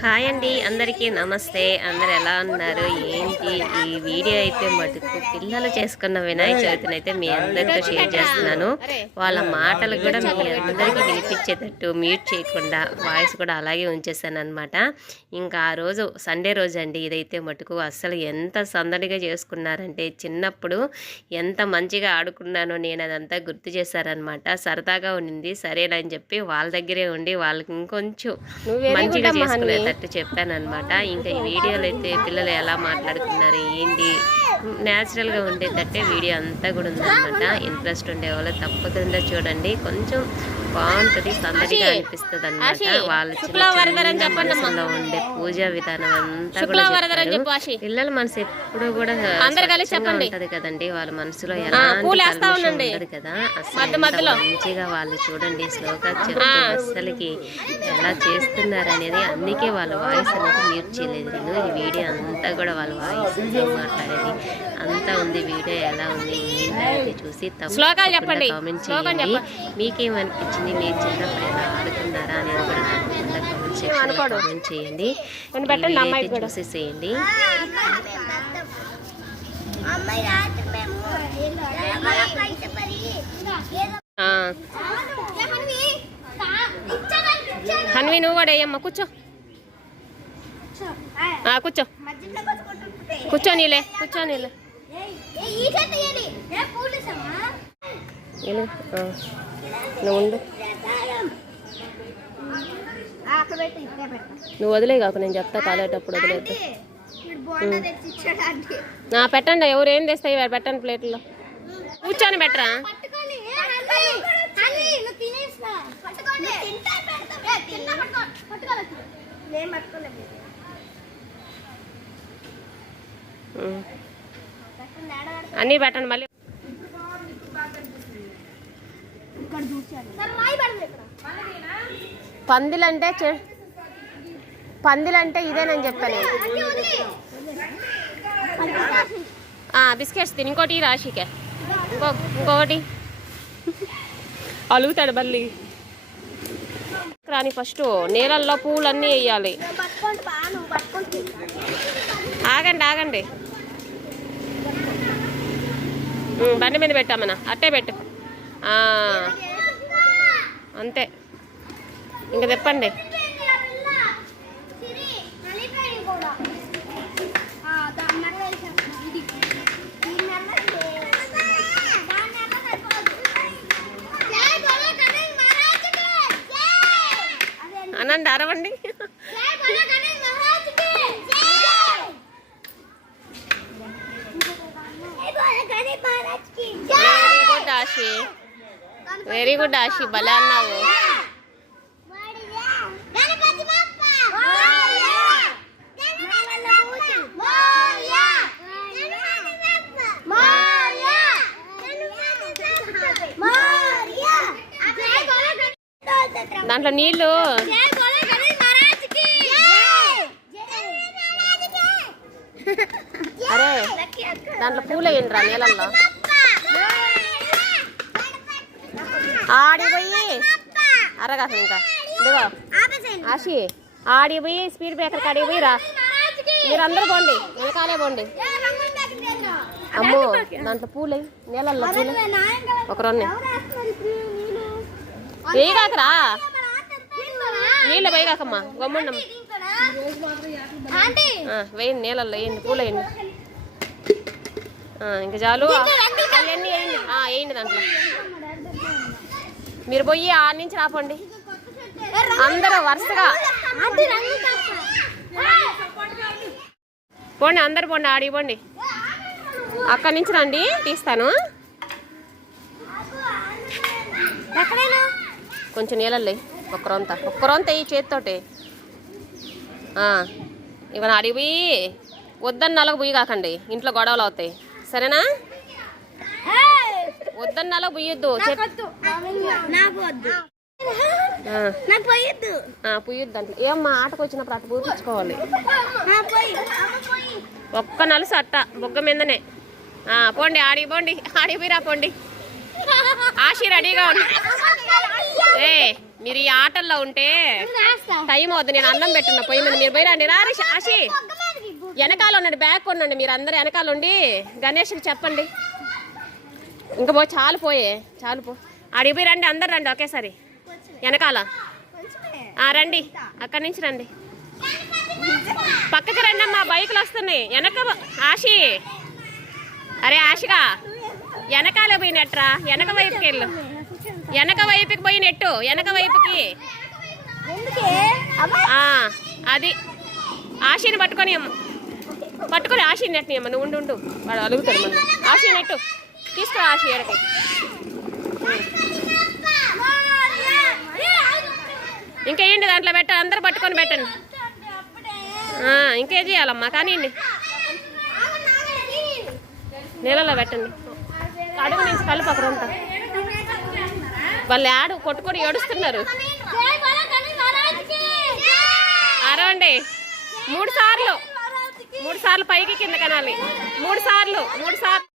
Hi అండి అందరికీ నమస్తే. అందరు ఎలా ఉన్నారు? ఏంటి ఈ వీడియో అయితే మటుకు పిల్లలు చేసుకున్న వినాయక చవితిని అయితే మీ అందరితో షేర్ చేస్తున్నాను. వాళ్ళ మాటలు కూడా మీ అందరికీ వినిపించేటట్టు మ్యూట్ చేయకుండా వాయిస్ కూడా అలాగే ఉంచేసాను అనమాట ఇంకా ఆ రోజు సండే రోజు అండి ఇదైతే మటుకు అస్సలు ఎంత సందడిగా చేసుకున్నారంటే చిన్నప్పుడు ఎంత మంచిగా ఆడుకున్నానో నేను అదంతా గుర్తు చేశారనమాట సరదాగా ఉండింది సరేనని చెప్పి వాళ్ళ దగ్గరే ఉండి వాళ్ళకి ఇంకొంచెం మంచిగా చేసుకునేటట్టు చెప్పాను చెప్పానమాట ఇంకా ఈ వీడియోలు అయితే పిల్లలు ఎలా మాట్లాడుతున్నారు ఏంటి? న్యాచురల్గా ఉండేటట్టే వీడియో అంతా కూడా ఉందన్నమాట. ఇంట్రెస్ట్ ఉండే వాళ్ళు తప్పకుండా చూడండి. కొంచెం బాగుంటుంది సందడిగా అనిపిస్తుంది అనమాట వాళ్ళ చిన్న ఉండే పూజా విధానం అంతా కూడా. పిల్లల మనసు ఎప్పుడు కూడా ఉంటది కదండి వాళ్ళ మనసులో కల్మషం ఉండదు కదా. అసలు మంచిగా వాళ్ళు చూడండి చెప్తూ అస్సలకి ఎలా చేస్తున్నారు అనేది అందుకే వాళ్ళ వాయిస్ అనేది మ్యూట్ చేయలేదు నేను. ఈ వీడియో అంతా కూడా వాళ్ళ వాయిస్ మాట్లాడేది అంతా ఉంది వీడియో ఎలా ఉంది చూసి తప్పకుండా కామెంట్ చేయండి. మీకేమనిపించింది? మీరు చిన్నప్పుడు ఎలా ఆడుకున్నారా కూడా కామెంట్ కామెంట్ చేయండి. వీడియో చూసేసేయండి. హన్వి నువ్వు కూడా వేయమ్మా కూర్చో. కూర్చో. కూర్చో నీలే కూర్చో నీలే. ఉండు. నువ్వు వదిలే కాకు నేను చెప్తా కాలేటప్పుడు వదిలేదు నా పెట్టండి ఎవరు ఏం తెస్తాయి పెట్టండి ప్లేట్లో? కూర్చొని పెట్టరా? పట్టుకోండి హల్వీ హల్వీ పందిలంటే చె పందిలంటే ఇదేనని చెప్పాను నేను బిస్కెట్స్ తిని. ఇంకోటి రాశికే. ఇంకో ఇంకొకటి. అలుగుతాడు మళ్ళీ. రాని ఫస్ట్ నీళ్ళల్లో పూలన్నీ వేయాలి. ఆగండి ఆగండి. బండి మీద పెట్టామన్నా అట్టే పెట్టు. అంతే. ఇంక తెప్పండి. అనండి అరవండి. Very good Ashi very good Ashi భలే అన్నావు. దాంట్లో నీళ్ళు. అరే దాంట్లో పూలు వేయండి రా నీళ్ళల్లో ఆడిపోయి అరగాక ఇంకా. ఇదిగో. ఆశి ఆడిపోయి స్పీడ్ బ్రేకర్ కాడికి పోయి రా. మీరందరూ పోండి. వెనకాలే పోండి. అమ్మో దాంట్లో పూలు నీళ్ళల్లో పూలు ఒక రెండు వేయగాకరా. నీళ్ళు వేయగాకమ్మా. గమ్ముండమ్మా వేయండి నీళ్ళల్లో వేయండి పూలు వేయండి. ఇంకా చాలు. అవన్నీ వేయండి. వేయండి దాంట్లో. మీరు పోయి ఆ నుంచి రాపండి అందరూ వరుసగా. పోండి అందరు పోండి ఆడి పోండి. అక్కడి నుంచి రండి తీస్తాను. కొంచెం నీళ్ళల్లి ఒక్కరొంత ఒక్కరొంత ఈ చేతితోటి. ఇవన్న అడిగి పోయి వద్దని నలగ పోయి కాకండి ఇంట్లో గొడవలు అవుతాయి. సరేనా? వద్దని నలకు పోయొద్దు చేతి నాకు వద్దు. ఆ, నాకు పోయొద్దు. ఆ, పుయ్యొద్దు దాంట్లో ఏమ్మా ఆటకు వచ్చినప్పుడు అట్ట పూపించుకోవాలి ఒక్క నలుసు అట్ట బొగ్గ మీదనే. పోండి ఆడికి పోండి ఆడికి పోయిరా పోండి. ఆశి రెడీగా ఉండి ఏ మీరు ఈ ఆటల్లో ఉంటే టైం అవుతుంది నేను అన్నం పెట్టున్నా. పొయ్యి మీద మీరు పోయి రండి. రా రిషి, ఆశి. వెనకాల ఉండండి బ్యాక్ ఉండండి. మీరు అందరు వెనకాల ఉండి గణేష్కి చెప్పండి. ఇంకా పో చాలు పోయే చాలు పో. ఆడికి రండి అందరు రండి ఒకేసారి. వెనకాల. రండి. అక్కడి నుంచి రండి. పక్కకి రండి అమ్మా బైకులు వస్తున్నాయి. వెనక ఆశి. అరే ఆశగా వెనకాల పోయి నెట్రా వెనక వైపుకి వెళ్ళు. వెనక వైపుకి పోయి నెట్టు. వెనక వైపుకి. అది. ఆశీని పట్టుకొని అమ్మ. పట్టుకొని ఆశీని నెట్ని అమ్మ. నువ్వు ఉండు ఉండు. వాడు అలుగుతాడు మళ్ళీ. నెట్టు. తీసుకో ఆశ ఎడకి ఇంకేంటి దాంట్లో పెట్ట అందరు పట్టుకొని పెట్టండి. ఇంకేం చేయాలమ్మా? కానివ్వండి నీళ్ళలో పెట్టండి. అడుగు నుంచి కలుపు అక్కడ ఉంటా వాళ్ళు ఆడు కొట్టుకొని ఏడుస్తున్నారు. అరవండి. మూడు సార్లు. మూడు సార్లు పైకి కింద కనాలి. మూడు సార్లు మూడు సార్లు.